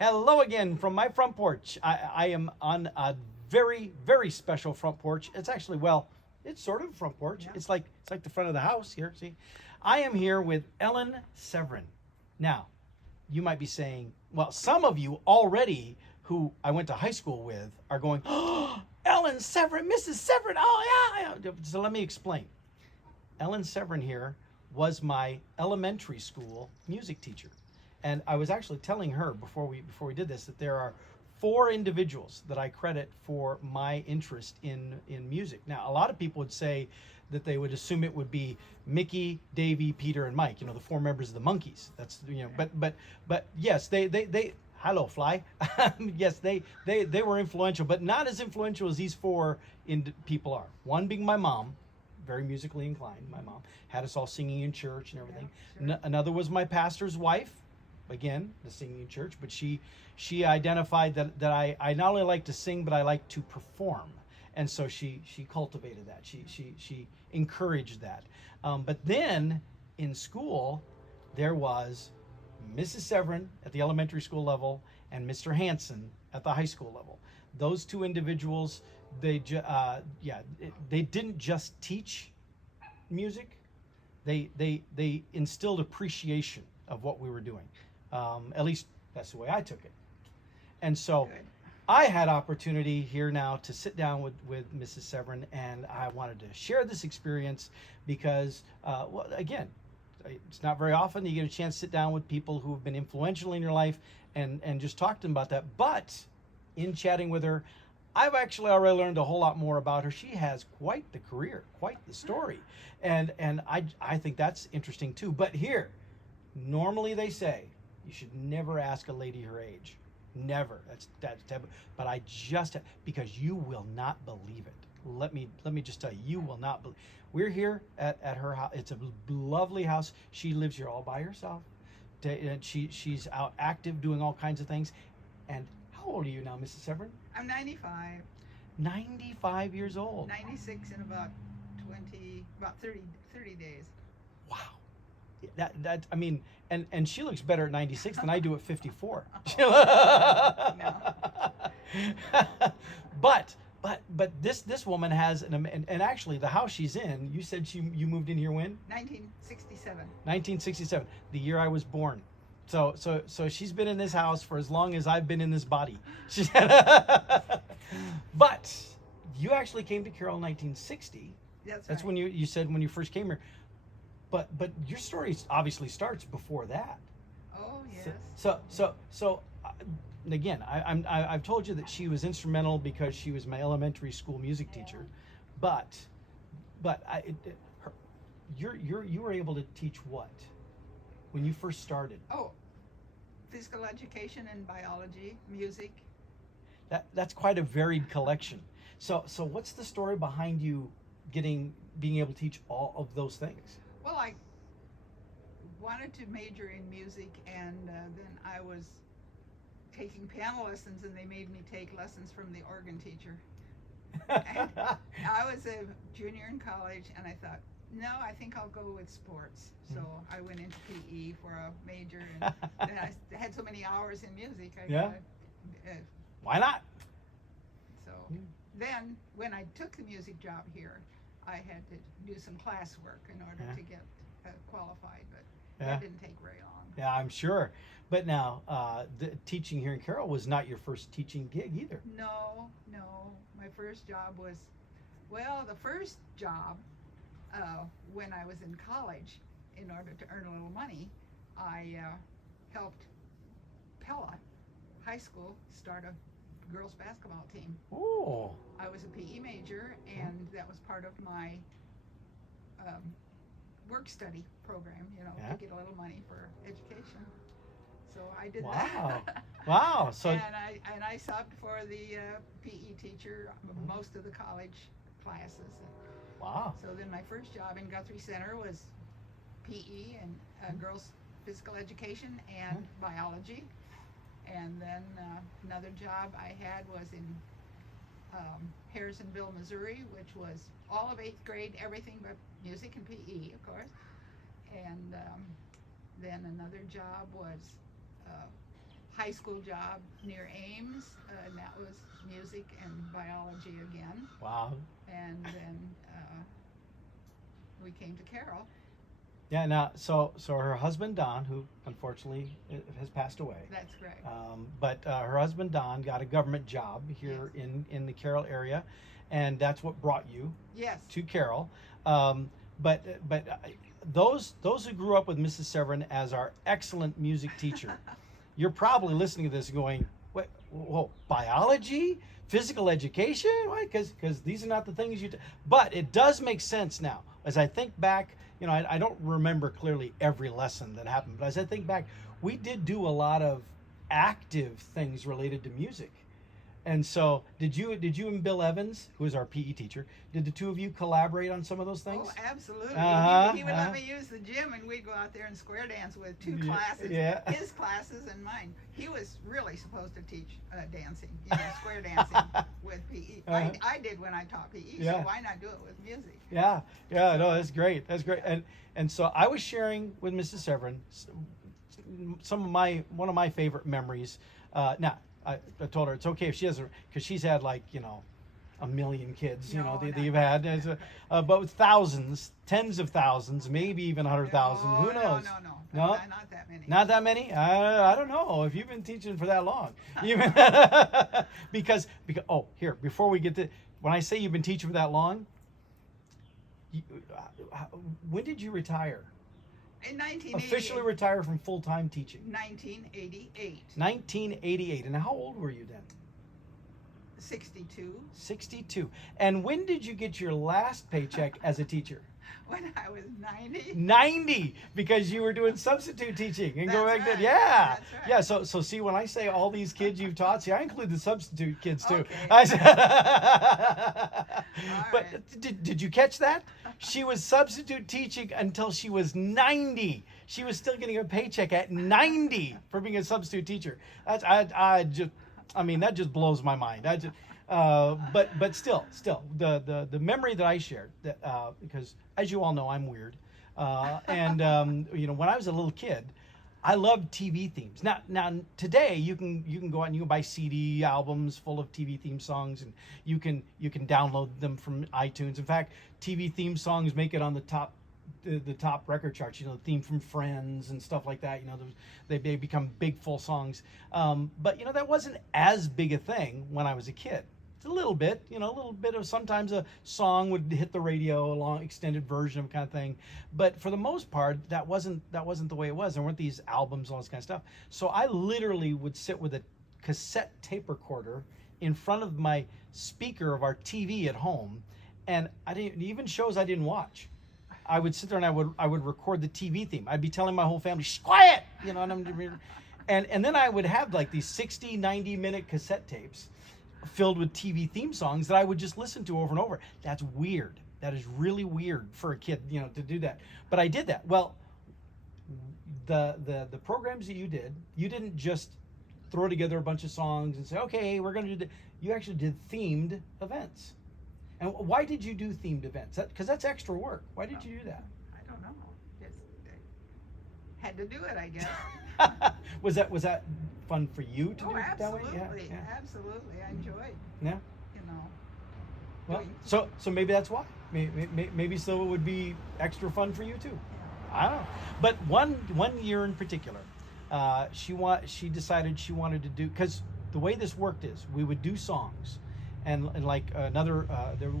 Hello again from my front porch. I am on a very, very special front porch. It's actually, well, it's sort of a front porch. Yeah. It's like the front of the house here. See, I am here with Ellen Severin. Now, you might be saying, well, some of you already who I went to high school with are going, oh, Ellen Severin, Mrs. Severin. Oh yeah. So let me explain. Ellen Severin here was my elementary school music teacher. And I was actually telling her before we did this that there are four individuals that I credit for my interest in music. Now, a lot of people would say that they would assume it would be Mickey, Davy, Peter, and Mike. You know, the four members of the Monkees. That's but yes, they hello fly. Yes, they were influential, but not as influential as these four people are. One being my mom, very musically inclined. My mom had us all singing in church and everything. Yeah, sure. Another was my pastor's wife, again, the singing in church, but she identified that I not only like to sing, but I like to perform. And so she cultivated that. She encouraged that. But then in school, there was Mrs. Severin at the elementary school level and Mr. Hanson at the high school level. Those two individuals, they didn't just teach music, they instilled appreciation of what we were doing. At least that's the way I took it. And so Good. I had opportunity here now to sit down with Mrs. Severin, and I wanted to share this experience because, well, again, it's not very often you get a chance to sit down with people who have been influential in your life and just talk to them about that. But in chatting with her, I've actually already learned a whole lot more about her. She has quite the career, quite the story, and I think that's interesting too. But here, normally they say you should never ask a lady her age, never. That's taboo. But I just because you will not believe it. Let me just tell you, you will not believe. We're here at her house. It's a lovely house. She lives here all by herself. She's out active doing all kinds of things. And how old are you now, Mrs. Severin? I'm 95, 95 years old. 96 in about 30 days. Wow. That I mean, and she looks better at 96 than I do at 54. but this woman has and actually the house she's in, you said you moved in here when? 1967. 1967, the year I was born. So she's been in this house for as long as I've been in this body. But you actually came to Carroll in 1960. That's That's right. when you said when you first came here. But your story obviously starts before that. Oh, yes. So again, I've told you that she was instrumental because she was my elementary school music teacher, but you were able to teach what when you first started? Oh, physical education and biology, music. That's quite a varied collection. So what's the story behind you being able to teach all of those things? Well, I wanted to major in music, and then I was taking piano lessons, and they made me take lessons from the organ teacher. And I was a junior in college, and I thought, no, I think I'll go with sports. So I went into PE for a major, and then I had so many hours in music. Yeah. Why not? So then, when I took the music job here, I had to do some classwork in order to get qualified, but that didn't take very long. Yeah, I'm sure. But now, the teaching here in Carroll was not your first teaching gig either. No. My first job was, well, the first job when I was in college, in order to earn a little money, I helped Pella High School start a girls basketball team. Oh. I was a PE major, and that was part of my work study program, to get a little money for education. So I did that. Wow. So and I subbed for the PE teacher most of the college classes. wow. So then my first job in Guthrie Center was PE and girls physical education and biology. And then another job I had was in Harrisonville, Missouri, which was all of 8th grade, everything but music and PE, of course. And then another job was high school job near Ames, and that was music and biology again. Wow. And then we came to Carroll. Yeah. Now, so her husband Don, who unfortunately has passed away. That's correct. But her husband Don got a government job here Yes. in the Carroll area, and that's what brought you Yes. to Carroll. But those who grew up with Mrs. Severin as our excellent music teacher, you're probably listening to this going, "Wait, whoa, biology, physical education? Why? Because these are not the things you." But it does make sense now as I think back. You know, I don't remember clearly every lesson that happened, but as I think back, we did do a lot of active things related to music. And so, did you and Bill Evans, who is our PE teacher, did the two of you collaborate on some of those things? Oh, absolutely. Uh-huh, He would uh-huh. let me use the gym, and we'd go out there and square dance with two Yeah, classes, yeah. his classes and mine. He was really supposed to teach dancing, square dancing with PE. Uh-huh. I did when I taught PE, Yeah. so why not do it with music? Yeah, no, that's great. That's great. And so I was sharing with Mrs. Severin one of my favorite memories. Now I told her it's okay if she doesn't, because she's had like a million kids, No, that not you've that. had, but with thousands, tens of thousands, maybe even 100,000. Who knows? No, No? not that many. Not that many? I don't know if you've been teaching for that long. Because here, before we get to, when I say you've been teaching for that long, when did you retire? In 1988. Officially retire from full-time teaching? 1988. 1988. And how old were you then? 62. 62. And when did you get your last paycheck as a teacher? When I was 90. 90, because you were doing substitute teaching and That's going back then. right. Yeah. That's right. Yeah. So see, when I say all these kids you've taught, see, I include the substitute kids too. Okay. But right. did you catch that? She was substitute teaching until she was 90. She was still getting a paycheck at 90 for being a substitute teacher. I mean, that just blows my mind. But still, the memory that I shared, that because as you all know, I'm weird, and when I was a little kid, I loved TV themes. Now today you can go out and you can buy CD albums full of TV theme songs, and you can download them from iTunes. In fact, TV theme songs make it on the top record charts. The theme from Friends and stuff like that. They become big full songs. But that wasn't as big a thing when I was a kid. It's a little bit, a little bit of, sometimes a song would hit the radio, a long extended version of kind of thing. But for the most part, that wasn't the way it was. There weren't these albums, all this kind of stuff. So I literally would sit with a cassette tape recorder in front of my speaker of our TV at home, and even shows I didn't watch, I would sit there and I would record the TV theme. I'd be telling my whole family, "Shh, quiet," and then I would have like these 60, 90-minute cassette tapes filled with TV theme songs that I would just listen to over and over. That's weird. That is really weird for a kid, to do that. But I did that. Well, the programs that you didn't just throw together a bunch of songs and say, okay, we're going to do that. You actually did themed events. And why did you do themed events? Because that's extra work. Why did you do that? I don't know. Just had to do it, I guess. Was that fun for you to do it that way? Absolutely. Yeah. Absolutely. I enjoyed, Yeah. Well, doing- so maybe that's why. Maybe so it would be extra fun for you too. I don't know. But one year in particular, she decided she wanted to do, because the way this worked is we would do songs, and like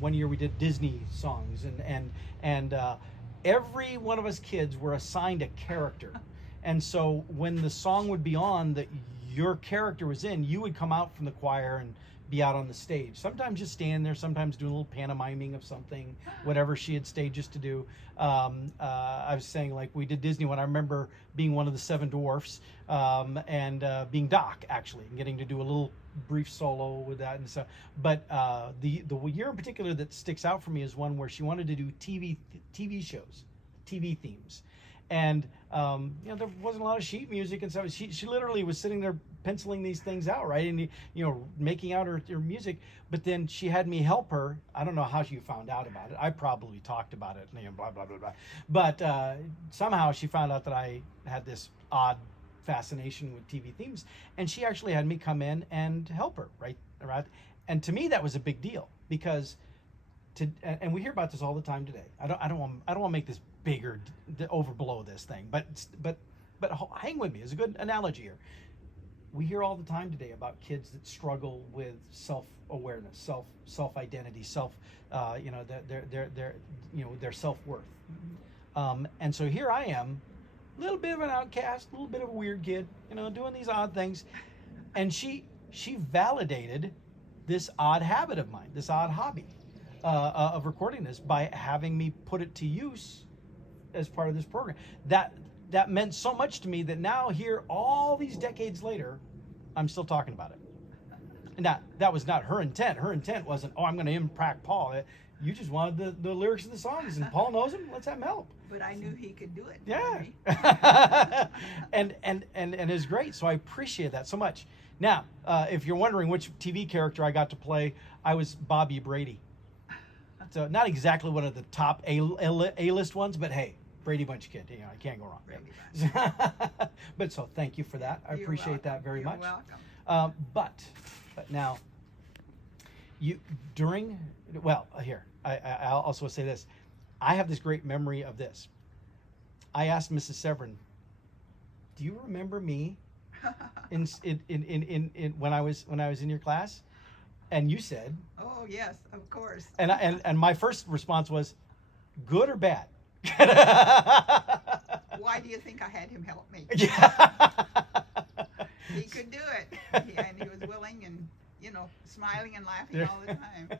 one year we did Disney songs, and every one of us kids were assigned a character. And so when the song would be on that your character was in, you would come out from the choir and be out on the stage. Sometimes just stand there, sometimes do a little pantomiming of something, whatever she had stages to do. I was saying, like, we did Disney one. I remember being one of the seven dwarfs, and being Doc, actually, and getting to do a little brief solo with that and stuff. But the year in particular that sticks out for me is one where she wanted to do TV shows, TV themes. And there wasn't a lot of sheet music and stuff. She literally was sitting there penciling these things out, right, and making out her music. But then she had me help her. I don't know how she found out about it. I probably talked about it, blah blah blah blah. But somehow she found out that I had this odd fascination with TV themes, and she actually had me come in and help her, right? And to me, that was a big deal because and we hear about this all the time today. I don't want to make this bigger, overblow this thing, but hang with me. It's a good analogy here. We hear all the time today about kids that struggle with self-awareness, self-identity, their self-worth. And so here I am, a little bit of an outcast, a little bit of a weird kid, doing these odd things, and she validated this odd habit of mine, this odd hobby of recording this by having me put it to use as part of this program. That meant so much to me that now here, all these decades later, I'm still talking about it. And that was not her intent. Her intent wasn't, I'm going to impact Paul. You just wanted the lyrics of the songs, and Paul knows them. Let's have him help. But I knew he could do it. Yeah. and it's great. So I appreciate that so much. Now, if you're wondering which TV character I got to play, I was Bobby Brady. So not exactly one of the top A-list ones, but hey, Brady Bunch kid. I can't go wrong. Brady Bunch. But so thank you for that. I appreciate that very much. You're welcome. But now, I'll also say this. I have this great memory of this. I asked Mrs. Severin, "Do you remember me in when I was in your class?" And you said, "Oh yes, of course." And my first response was, "Good or bad?" Why do you think I had him help me? Yeah. He could do it, and he was willing and smiling and laughing all the time.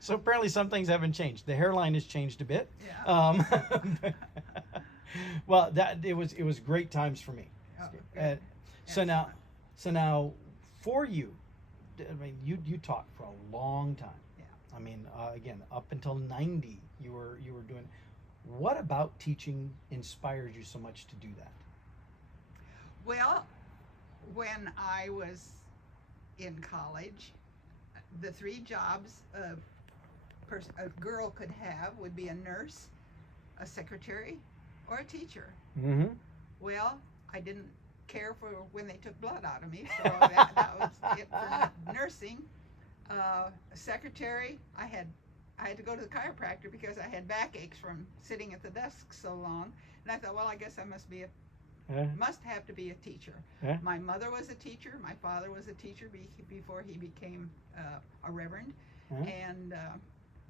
So apparently some things haven't changed. The hairline has changed a bit. Yeah. Well, it was great times for me. Oh, So now, for you, I mean, you taught for a long time. Yeah. I mean, again, up until 90, you were doing. What about teaching inspired you so much to do that? Well, when I was in college, the 3 jobs a girl could have would be a nurse, a secretary, or a teacher. Mm-hmm. Well, I didn't care for when they took blood out of me, so that was it for nursing. Secretary, I had to go to the chiropractor because I had backaches from sitting at the desk so long, and I thought, well, I guess I must have to be a teacher. Yeah. My mother was a teacher. My father was a teacher before he became a reverend, and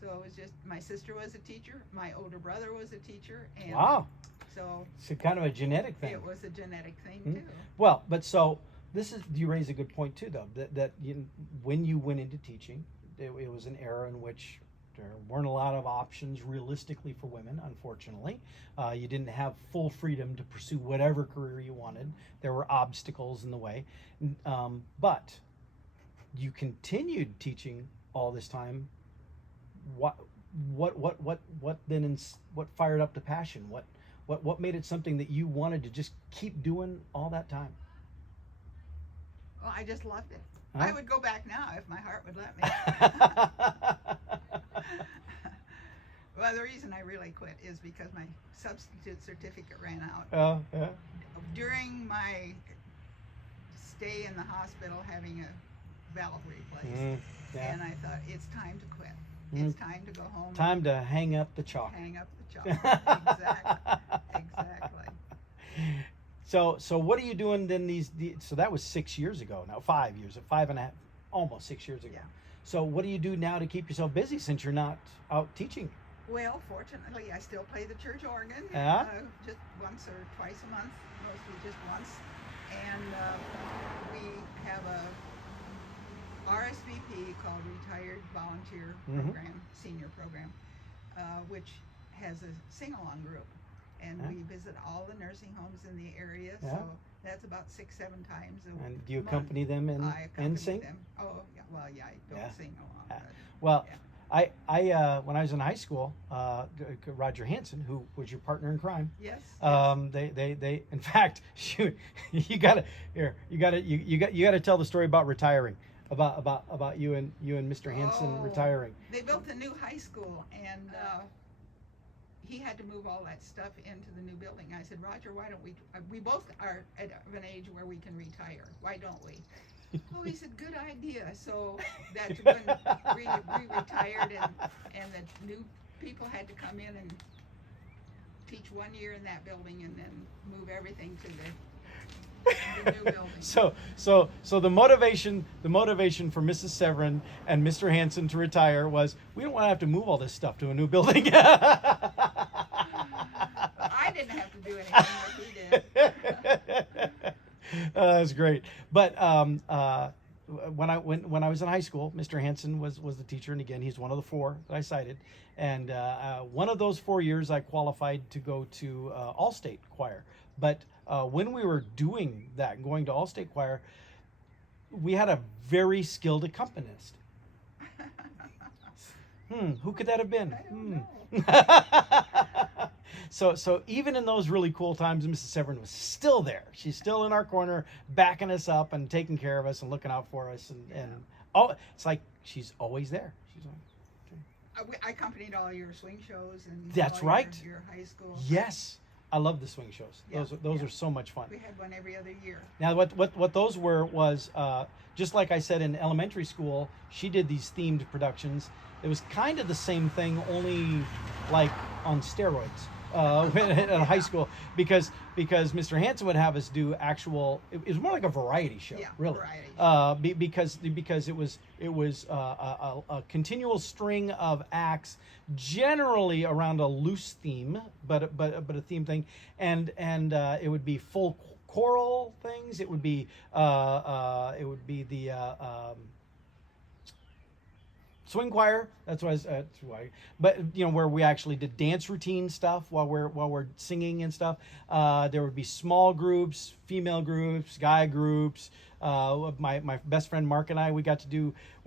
so it was just my sister was a teacher. My older brother was a teacher, and wow. So it's kind of a genetic thing. It was a genetic thing too. Well, but so you raise a good point too, though. That when you went into teaching, it was an era in which there weren't a lot of options realistically for women, unfortunately. You didn't have full freedom to pursue whatever career you wanted. There were obstacles in the way. But you continued teaching all this time. What fired up the passion? What made it something that you wanted to just keep doing all that time? Well, I just loved it. Huh? I would go back now if my heart would let me. Well, the reason I really quit is because my substitute certificate ran out. Oh, yeah. During my stay in the hospital having a valve replaced. Yeah. And I thought, it's time to quit. It's time to go home. Time to hang up the chalk. Hang up the chalk. Exactly. So what are you doing then so that was 6 years ago now, 5 years, 5.5, almost 6 years ago. Yeah. So what do you do now to keep yourself busy since you're not out teaching? Well, fortunately, I still play the church organ. Yeah? Just once or twice a month, mostly just once. And we have a RSVP called Retired Volunteer Program, Senior Program, which has a sing-along group. And we visit all the nursing homes in the area, so that's about 6-7 times a month. And do you accompany them and sing? Them. Oh, yeah. Well, yeah, I don't sing along. But, well, I when I was in high school, Roger Hansen, who was your partner in crime. Yes. They in fact, shoot, you gotta tell the story about retiring, about you and Mr. Hansen retiring. They built a new high school, and he had to move all that stuff into the new building. I said, Roger, why don't we both are at an age where we can retire. Why don't we? Oh, he said, good idea. So that's when we retired, and the new people had to come in and teach 1 year in that building and then move everything to the new building. So the motivation for Mrs. Severin and Mr. Hansen to retire was, we don't want to have to move all this stuff to a new building. I didn't have to do anything like he did. That's great. But when I was in high school, Mr. Hansen was the teacher, and again, he's one of the 4 that I cited. And one of those 4 years, I qualified to go to All-State Choir. But when we were doing that, going to All-State Choir, we had a very skilled accompanist. Who could that have been? I don't know. So even in those really cool times, Mrs. Severin was still there. She's still in our corner, backing us up and taking care of us and looking out for us. And it's like she's always there. She's always, I accompanied all your swing shows and that's all right. Your high school. Yes, I love the swing shows. Yeah, Those are so much fun. We had one every other year. Now, what those were was just like I said in elementary school, she did these themed productions. It was kind of the same thing, only like on steroids. At high school, because Mr. Hansen would have us do actual. It was more like a variety show, really. Variety. Because it was a continual string of acts, generally around a loose theme, but a theme thing, and it would be full choral things. It would be the swing choir. That's why. But where we actually did dance routine stuff while we're singing and stuff. There would be small groups, female groups, guy groups. My best friend Mark and I, we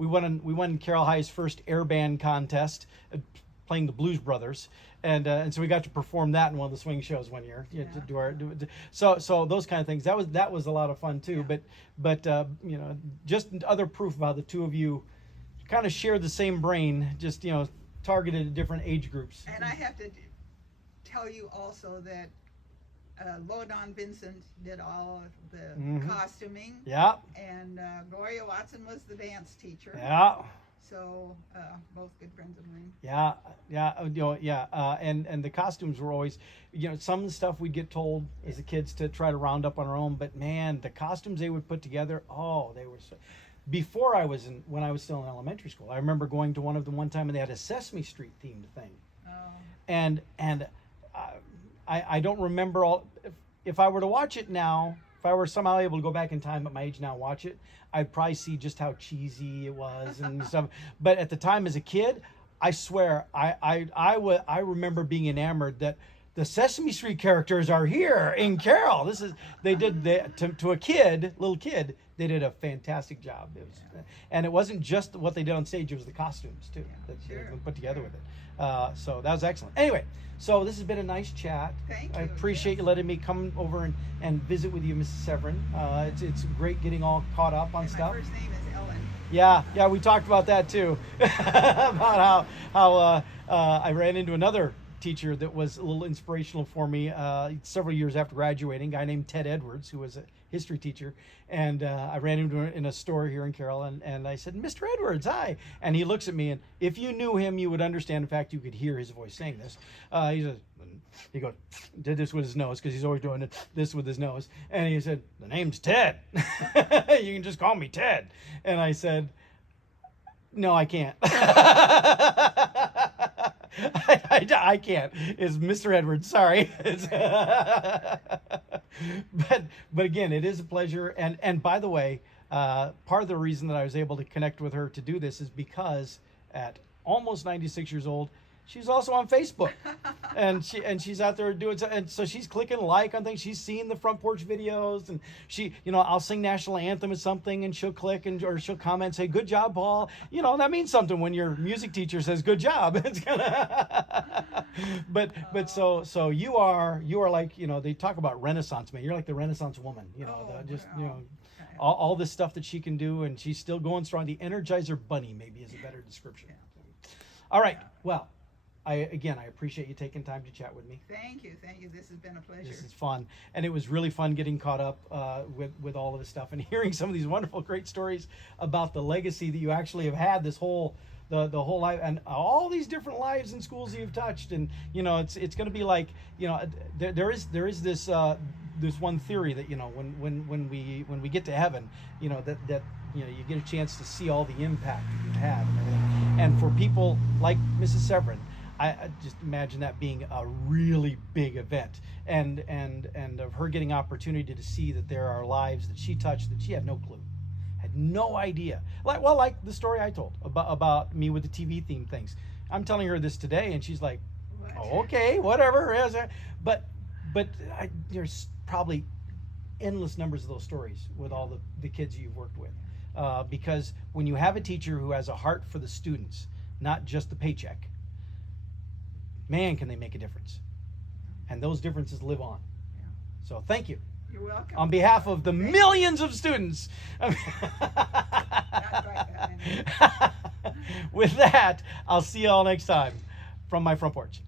won Carroll High's first air band contest, playing the Blues Brothers, and so we got to perform that in one of the swing shows one year. So those kind of things. That was a lot of fun too. Yeah. But just other proof about the two of you kind of share the same brain, just targeted at different age groups. And I have to tell you also that Lodon Vincent did all of the costuming. Yeah. And Gloria Watson was the dance teacher. Yeah. So both good friends of mine. Yeah. And the costumes were always, some of the stuff we'd get told as the kids to try to round up on our own. But man, the costumes they would put together, they were so. When I was still in elementary school, I remember going to one of them one time, and they had a Sesame Street themed thing. Oh. And I don't remember all. If I were to watch it now, if I were somehow able to go back in time at my age now, watch it, I'd probably see just how cheesy it was and stuff. But at the time as a kid, I swear I remember being enamored that the Sesame Street characters are here in Carroll. To a little kid, they did a fantastic job. And it wasn't just what they did on stage; it was the costumes too that they put together with it. So that was excellent. Anyway, so this has been a nice chat. Thank you. I appreciate you letting me come over and visit with you, Mrs. Severin. It's great getting all caught up on stuff. My first name is Ellen. Yeah, we talked about that too, about how I ran into another teacher that was a little inspirational for me several years after graduating, a guy named Ted Edwards, who was a history teacher, and I ran into him in a store here in Carroll, and I said, Mr. Edwards, hi. And he looks at me, and if you knew him, you would understand. In fact, you could hear his voice saying this. He goes, did this with his nose, because he's always doing this with his nose. And he said, the name's Ted. You can just call me Ted. And I said, no, I can't. I can't. It's Mr. Edwards. Sorry. But again, it is a pleasure. And by the way, part of the reason that I was able to connect with her to do this is because at almost 96 years old, she's also on Facebook, and she's out there doing, and so she's clicking like on things. She's seeing the front porch videos, and I'll sing national anthem or something, and she'll click or she'll comment, say, "Good job, Paul." That means something when your music teacher says, "Good job." It's gonna. But so you are like, they talk about Renaissance man. You're like the Renaissance woman. All this stuff that she can do, and she's still going strong. The Energizer Bunny maybe is a better description. All right. Well. I appreciate you taking time to chat with me. Thank you. This has been a pleasure. This is fun, and it was really fun getting caught up with all of this stuff and hearing some of these wonderful, great stories about the legacy that you actually have had the whole life, and all these different lives and schools that you've touched. And it's going to be like, there is this this one theory that when we get to heaven, that you get a chance to see all the impact that you've had and everything. And for people like Mrs. Severin, I just imagine that being a really big event, and of her getting opportunity to see that there are lives that she touched that she had no clue, had no idea. Like the story I told about me with the TV theme things. I'm telling her this today, and she's like, What? "Oh, okay, whatever." But there's probably endless numbers of those stories with all the kids you've worked with, because when you have a teacher who has a heart for the students, not just the paycheck, man, can they make a difference. And those differences live on. Yeah. So thank you. You're welcome. On behalf of the millions of students. Not quite that many. With that, I'll see you all next time from my front porch.